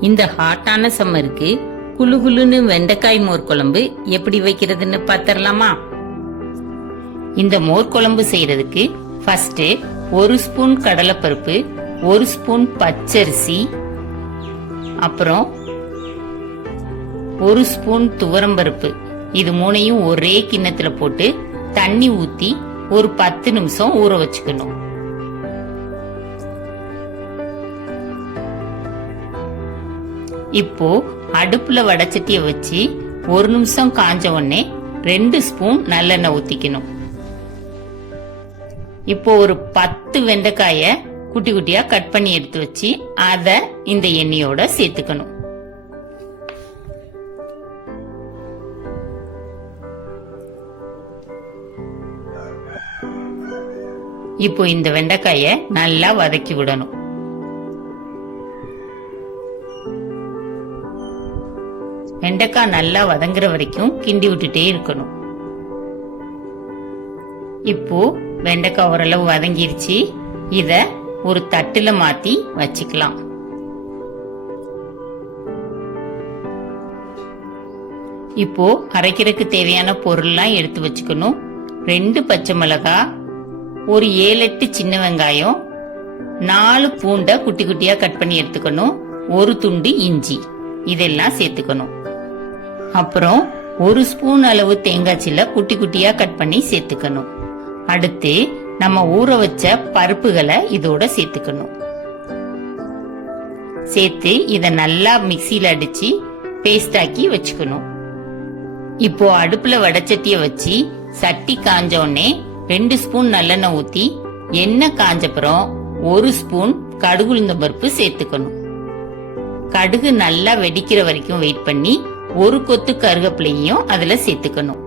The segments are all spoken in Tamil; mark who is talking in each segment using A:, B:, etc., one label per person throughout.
A: இந்த ஹாட்டான சம்மருக்கு குளு குளுன்னு வெண்டைக்காய் மோர் குழம்பு எப்படி வைக்கிறதுன்னு பார்த்துடலாமா இந்த மோர் குழம்பு செய்யறதுக்கு ஃபர்ஸ்ட் ஒரு ஸ்பூன் கடலைப்பருப்பு ஒரு ஸ்பூன் பச்சரிசி அப்புறம் ஒரு ஸ்பூன் துவரம்பருப்பு இது மூணையும் ஒரே கிண்ணத்துல போட்டு தண்ணி ஊத்தி ஒரு பத்து நிமிஷம் ஊற வச்சுக்கணும். இப்போ அடுப்புல வடச்சட்டிய வச்சு ஒரு நிமிஷம் காஞ்ச உடனே ரெண்டு ஸ்பூன் நல்லெண்ணெய் ஊத்திக்கணும். இப்போ ஒரு பத்து வெண்டைக்காய குட்டி குட்டியா கட் பண்ணி எடுத்து வச்சு அத இந்த எண்ணெயோட சேர்த்துக்கணும். இப்போ இந்த வெண்டைக்காய நல்லா வதக்கி விடணும். வெண்டைக்காய் நல்லா வதங்குற வரைக்கும் கிண்டி விட்டுட்டே இருக்கணும். இப்போ வெண்டைக்காய் ஓரளவு வதங்கிருச்சு. இத ஒரு தட்டுல மாத்தி வச்சுக்கலாம். இப்போ அரைக்கிறதுக்கு தேவையான பொருள்லாம் எடுத்து வச்சுக்கணும். ரெண்டு பச்சை மிளகாய் ஒரு ஏழு எட்டு சின்ன வெங்காயம் நாலு பூண்டை குட்டி குட்டியா கட் பண்ணி எடுத்துக்கணும். ஒரு துண்டு இஞ்சி. இதெல்லாம் சேர்த்துக்கணும். அப்புறம் ஒரு ஸ்பூன் அளவு தேங்காய் சில்ல குட்டி குட்டியா கட் பண்ணி சேர்த்துக்கணும். அடுத்து நம்ம ஊற வச்ச பருப்புகளை இதோட சேர்த்துக்கணும். சேர்த்து இத நல்லா மிக்சியில அடிச்சு பேஸ்ட் ஆக்கி வச்சுக்கணும். இப்போ அடுப்புல வடச்சட்டிய வச்சு சட்டி காஞ்ச உடனே ரெண்டு ஸ்பூன் நல்லெண்ணெய் ஊத்தி எண்ணெய் காஞ்சப்புறம் ஒரு ஸ்பூன் கடுகு உளுந்த பருப்பு சேர்த்துக்கணும். கடுகு நல்லா வெடிக்கிற வரைக்கும் வெயிட் பண்ணி ஒரு கொத்து கருகப்பிள்ளையும் அதுல சேர்த்துக்கணும்.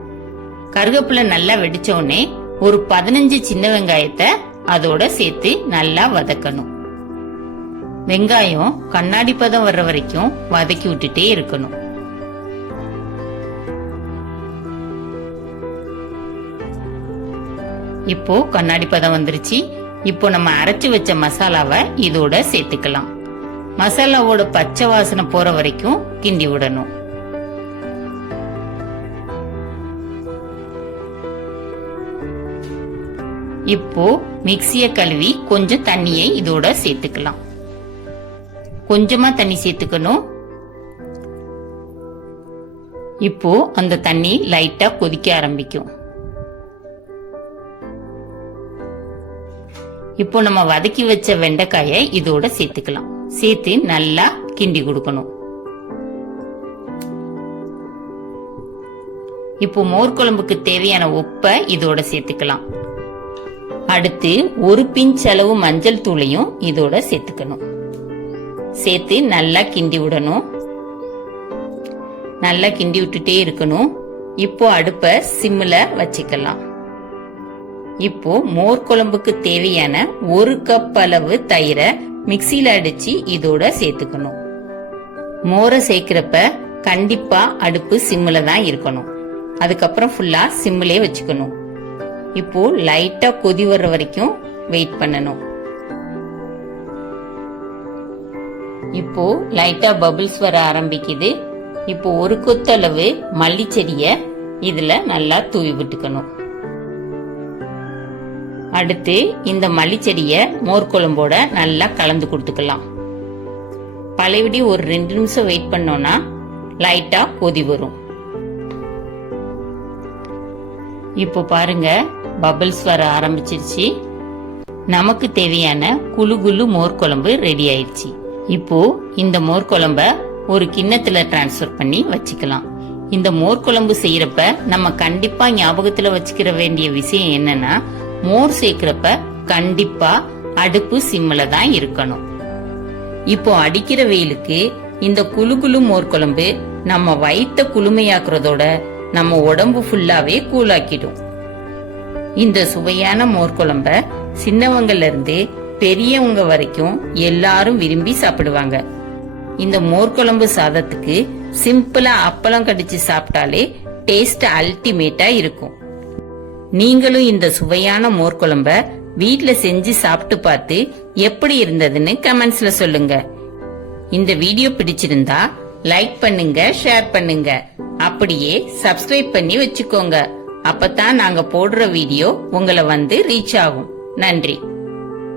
A: கருவேப்பிலை நல்லா வெடிச்ச உடனே ஒரு பதினஞ்சு சின்ன வெங்காயத்தை அதோட சேர்த்து நல்லா வதக்கணும். வெங்காயம் கண்ணாடி பதம் வர்ற வரைக்கும் வதக்கி விட்டுட்டே இருக்கணும். இப்போ கண்ணாடி பதம் வந்துருச்சு. இப்போ நம்ம அரைச்சு வச்ச மசாலாவை இதோட சேர்த்துக்கலாம். மசாலாவோட பச்சை வாசனை போற வரைக்கும் கிண்டி விடணும். இப்போ மிக்சிய கழுவி கொஞ்சம் தண்ணியை இதோட சேர்த்துக்கலாம். கொஞ்சமா தண்ணி சேர்த்துக்கணும். இப்போ அந்த தண்ணி லைட்டா கொதிக்க ஆரம்பிக்கும். இப்போ நம்ம வதக்கி வச்ச வெண்டைக்காயை இதோட சேர்த்துக்கலாம். சேர்த்து நல்லா கிண்டி கொடுக்கணும். இப்போ மோர் குழம்புக்கு தேவையான உப்பை இதோட சேர்த்துக்கலாம். அடுத்து ஒரு பிஞ்ச் அளவு மஞ்சள் தூளையும் இதோட சேர்த்துக்கணும். சேர்த்து நல்லா கிண்டி விடணும். நல்லா கிண்டி விட்டுட்டே இருக்கணும். இப்போ அடுப்ப சிம்ல வச்சுக்கலாம். இப்போ மோர் குழம்புக்கு தேவையான ஒரு கப் அளவு தயிரை மிக்சியில அடிச்சு இதோட சேர்த்துக்கணும். மோரை சேர்க்கிறப்ப கண்டிப்பா அடுப்பு சிம்ல தான் இருக்கணும். அதுக்கப்புறம் ஃபுல்லா சிம்மிலே வச்சுக்கணும். இப்போ லைட்டா கொதி வர்ற வரைக்கும் வெயிட் பண்ணணும். இப்போ லைட்டா பபிள்ஸ் வர ஆரம்பிக்குது. இப்போ ஒரு கொத்தளவு மல்லிச்செடிய இதுல நல்லா தூவி விட்டுக்கணும். அடுத்து இந்த மல்லிச்செடிய மோர் குழம்போட நல்லா கலந்து கொடுத்துக்கலாம். பழையபடி ஒரு ரெண்டு நிமிஷம் வெயிட் பண்ணோம்னா லைட்டா கொதி வரும். இப்போ பாருங்க பபிள்ஸ் வர ஆரம்பிச்சிருச்சு. நமக்கு தேவையான குழு குழு மோர் குழம்பு ரெடி ஆயிடுச்சு இப்போ இந்த மோர் குழம்ப ஒரு கிண்ணத்துல டிரான்ஸ்ஃபர் பண்ணி வச்சுக்கலாம். இந்த மோர் குழம்பு செய்யறப்ப நம்ம கண்டிப்பா ஞாபகத்துல வச்சுக்கிற வேண்டிய விஷயம் என்னன்னா மோர் சேர்க்கிறப்ப கண்டிப்பா அடுப்பு சிம்மில தான் இருக்கணும். இப்போ அடிக்கிற வெயிலுக்கு இந்த குழு குழு மோர் குழம்பு நம்ம வயிற்ற குளுமையாக்குறதோட நம்ம உடம்பு ஃபுல்லாவே கூலாக்கிடும் இந்த சுவையான மோர்குழம்ப சின்னவங்கல இருந்து பெரியவங்க வரைக்கும் எல்லாரும் விரும்பி சாப்பிடுவாங்க. இந்த மோர் குழம்பு சாதத்துக்கு சிம்பிளா அப்பளம் கடிச்சு சாப்பிட்டாலே டேஸ்ட் அல்டிமேட்டா இருக்கும். நீங்களும் இந்த சுவையான மோர் குழம்ப வீட்ல செஞ்சு சாப்பிட்டு பார்த்து எப்படி இருந்ததுன்னு கமெண்ட்ஸ்ல சொல்லுங்க. இந்த வீடியோ பிடிச்சிருந்தா லைக் பண்ணுங்க ஷேர் பண்ணுங்க. அப்படியே சப்ஸ்கிரைப் பண்ணி வச்சுக்கோங்க. அப்பதான் நாங்க போடுற வீடியோ உங்களை வந்து ரீச் ஆகும். நன்றி.